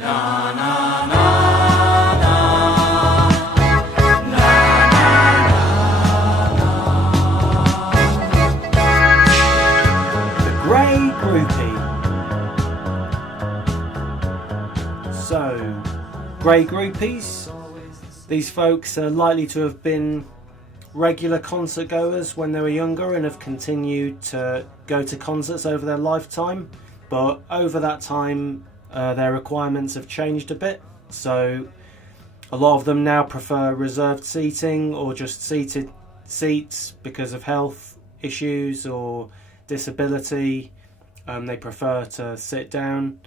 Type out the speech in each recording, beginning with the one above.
Grey Groupie. So, Grey Groupies. These folks are likely to have been regular concert goers when they were younger and have continued to go to concerts over their lifetime, but over that time their requirements have changed a bit, so a lot of them now prefer reserved seating or just seated seats because of health issues or disability. They prefer to sit down.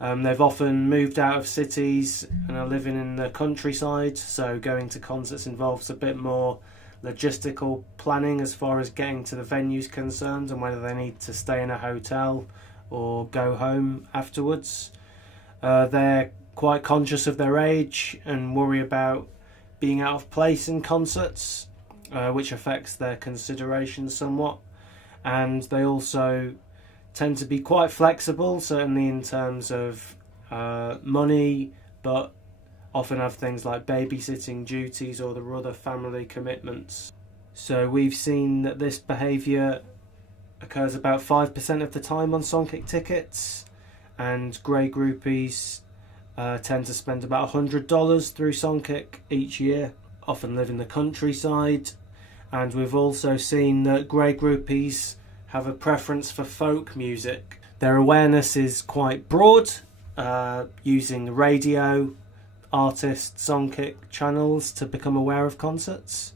They've often moved out of cities and are living in the countryside, so going to concerts involves a bit more logistical planning as far as getting to the venue's concerned and whether they need to stay in a hotel or go home afterwards. They're quite conscious of their age and worry about being out of place in concerts, which affects their consideration somewhat. And they also tend to be quite flexible, certainly in terms of money, but often have things like babysitting duties or the other family commitments. So we've seen that this behaviour occurs about 5% of the time on Songkick tickets, and Grey Groupies tend to spend about $100 through Songkick each year, often live in the countryside. And we've also seen that Grey Groupies have a preference for folk music. Their awareness is quite broad, using radio, artist, Songkick channels to become aware of concerts.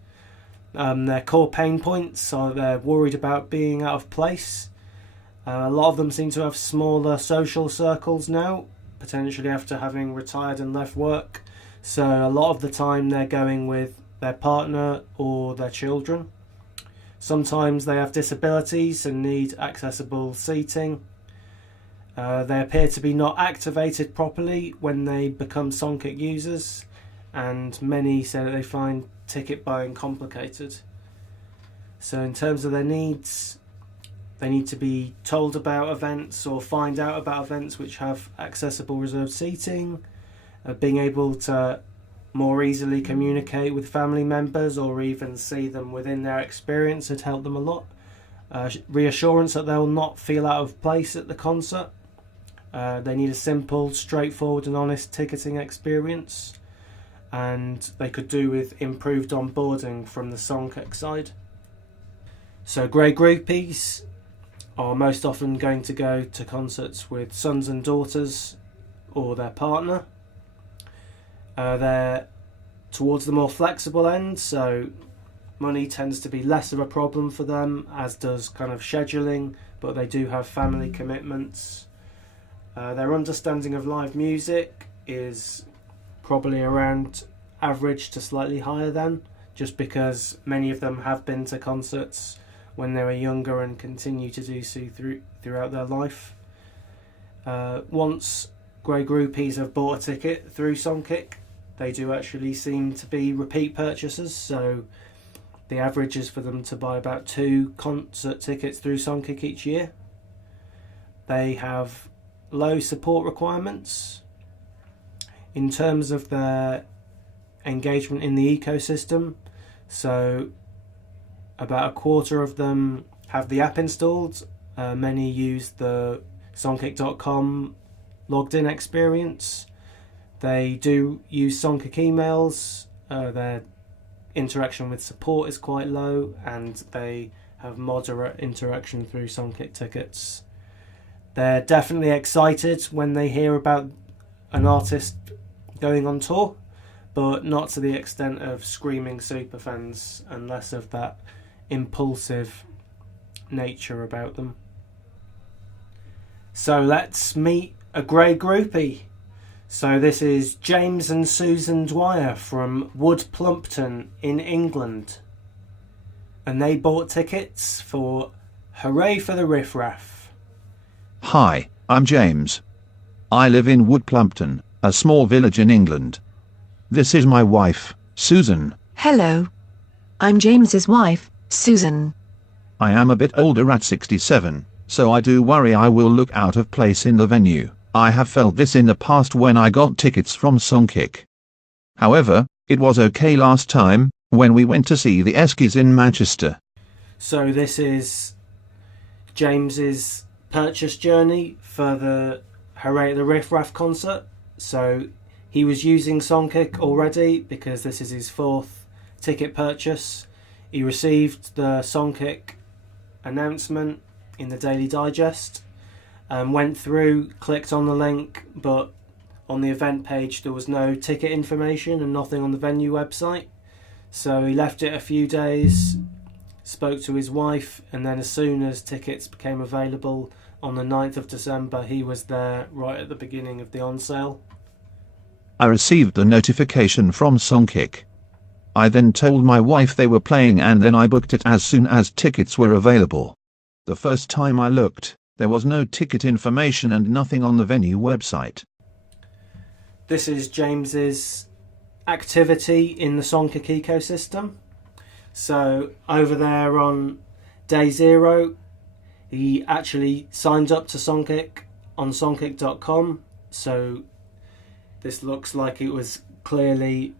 Their core pain points are they're worried about being out of place. A lot of them seem to have smaller social circles now, potentially after having retired and left work. So a lot of the time they're going with their partner or their children. Sometimes they have disabilities and need accessible seating. They appear to be not activated properly when they become Songkick users, and many say that they find ticket buying complicated. So in terms of their needs, they need to be told about events or find out about events which have accessible reserved seating, being able to more easily communicate with family members or even see them within their experience would help them a lot. Reassurance that they'll not feel out of place at the concert. They need a simple, straightforward and honest ticketing experience, and they could do with improved onboarding from the Songkick side. So Grey Groupies are most often going to go to concerts with sons and daughters or their partner. They're towards the more flexible end, so money tends to be less of a problem for them, as does kind of scheduling, but they do have family commitments. Their understanding of live music is probably around average to slightly higher than, just because many of them have been to concerts when they were younger and continue to do so throughout their life. Once Grey Groupies have bought a ticket through Songkick, they do actually seem to be repeat purchasers, so the average is for them to buy about 2 concert tickets through Songkick each year. They have low support requirements. In terms of their engagement in the ecosystem, so about a quarter of them have the app installed. Many use the songkick.com logged in experience. They do use Songkick emails. Their interaction with support is quite low, and they have moderate interaction through Songkick tickets. They're definitely excited when they hear about an artist going on tour, but not to the extent of screaming superfans, and less of that impulsive nature about them. So let's meet a Grey Groupie. So this is James and Susan Dwyer from Wood Plumpton in England, and they bought tickets for Hooray for the Riff Raff. Hi, I'm James. I live in Wood Plumpton, a small village in England. This is my wife, Susan. Hello. I'm James's wife, Susan. I am a bit older at 67, so I do worry I will look out of place in the venue. I have felt this in the past when I got tickets from Songkick. However, it was okay last time, when we went to see the Eskies in Manchester. So this is James's purchase journey for the Hooray at the Riff Raff concert. So he was using Songkick already because this is his 4th ticket purchase. He received the Songkick announcement in the Daily Digest, went through, clicked on the link, but on the event page there was no ticket information and nothing on the venue website. So he left it a few days, spoke to his wife, and then as soon as tickets became available on the 9th of December, he was there right at the beginning of the on sale. I received the notification from Songkick. I then told my wife they were playing and then I booked it as soon as tickets were available. The first time I looked, there was no ticket information and nothing on the venue website. This is James's activity in the Songkick ecosystem. So over there on day 0, he actually signed up to Songkick on songkick.com. So this looks like it was clearly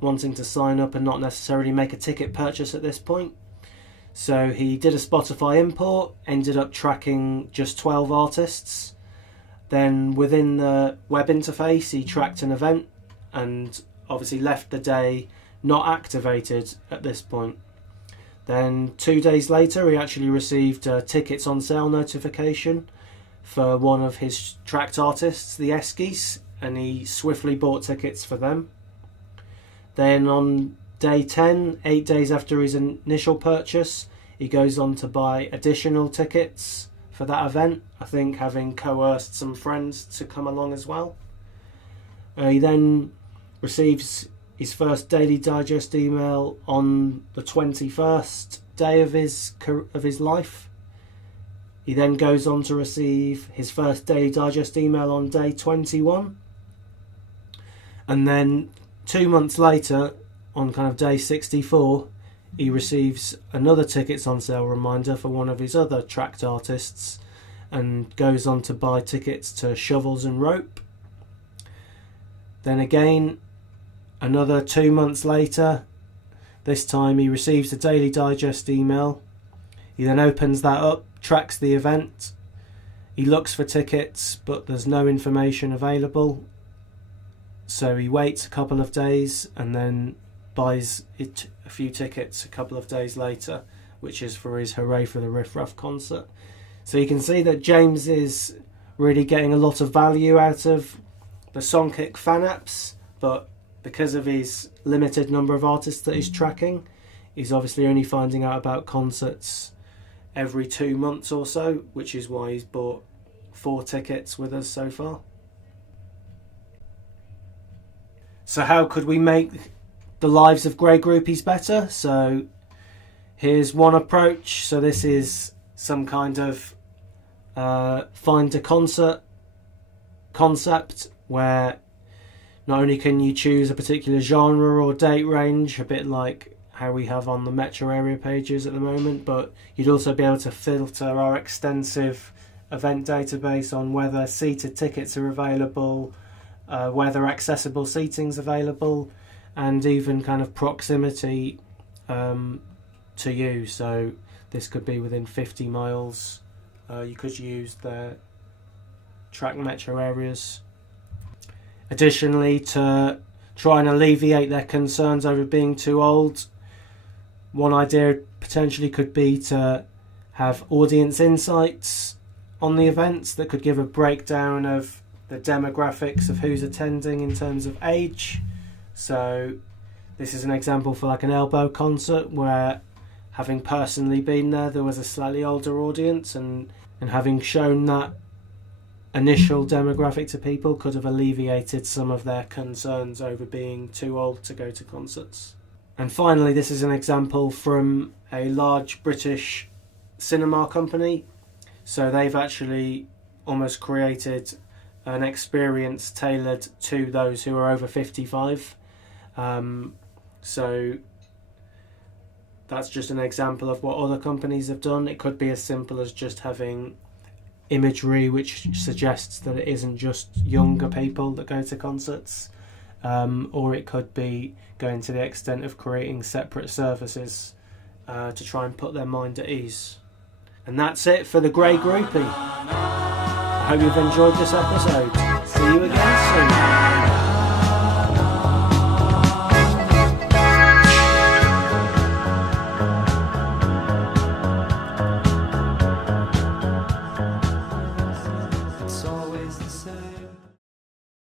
wanting to sign up and not necessarily make a ticket purchase at this point. So he did a Spotify import, ended up tracking just 12 artists. Then within the web interface he tracked an event and obviously left the day not activated at this point. Then 2 days later he actually received a tickets on sale notification for one of his tracked artists, the Eskies, and he swiftly bought tickets for them. Then on day 10, 8 days after his initial purchase, he goes on to buy additional tickets for that event, I think having coerced some friends to come along as well. He then receives his first Daily Digest email on the 21st day of his life. He then goes on to receive his first Daily Digest email on day 21. And then 2 months later, on kind of day 64, he receives another tickets on sale reminder for one of his other tracked artists and goes on to buy tickets to Shovels and Rope. Then again, another 2 months later, this time he receives a Daily Digest email. He then opens that up, tracks the event. He looks for tickets, but there's no information available. So he waits a couple of days and then buys it a few tickets a couple of days later, which is for his Hooray for the Riff Raff concert. So you can see that James is really getting a lot of value out of the Songkick fan apps, but because of his limited number of artists that he's tracking, he's obviously only finding out about concerts every 2 months or so, which is why he's bought 4 tickets with us so far. So how could we make the lives of grey groupies better? So here's one approach. So this is some kind of find a concert concept where not only can you choose a particular genre or date range, a bit like how we have on the metro area pages at the moment, but you'd also be able to filter our extensive event database on whether seated tickets are available, whether accessible seating's available, and even kind of proximity to you. So this could be within 50 miles. You could use the track metro areas. Additionally, to try and alleviate their concerns over being too old, one idea potentially could be to have audience insights on the events that could give a breakdown of the demographics of who's attending in terms of age. So this is an example for like an Elbow concert where, having personally been there was a slightly older audience, and having shown that initial demographic to people could have alleviated some of their concerns over being too old to go to concerts. And finally, this is an example from a large British cinema company. So they've actually almost created an experience tailored to those who are over 55. So that's just an example of what other companies have done. It could be as simple as just having imagery which suggests that it isn't just younger people that go to concerts, or it could be going to the extent of creating separate services to try and put their mind at ease. And that's it for the Grey Groupie. I hope you've enjoyed this episode. See you again.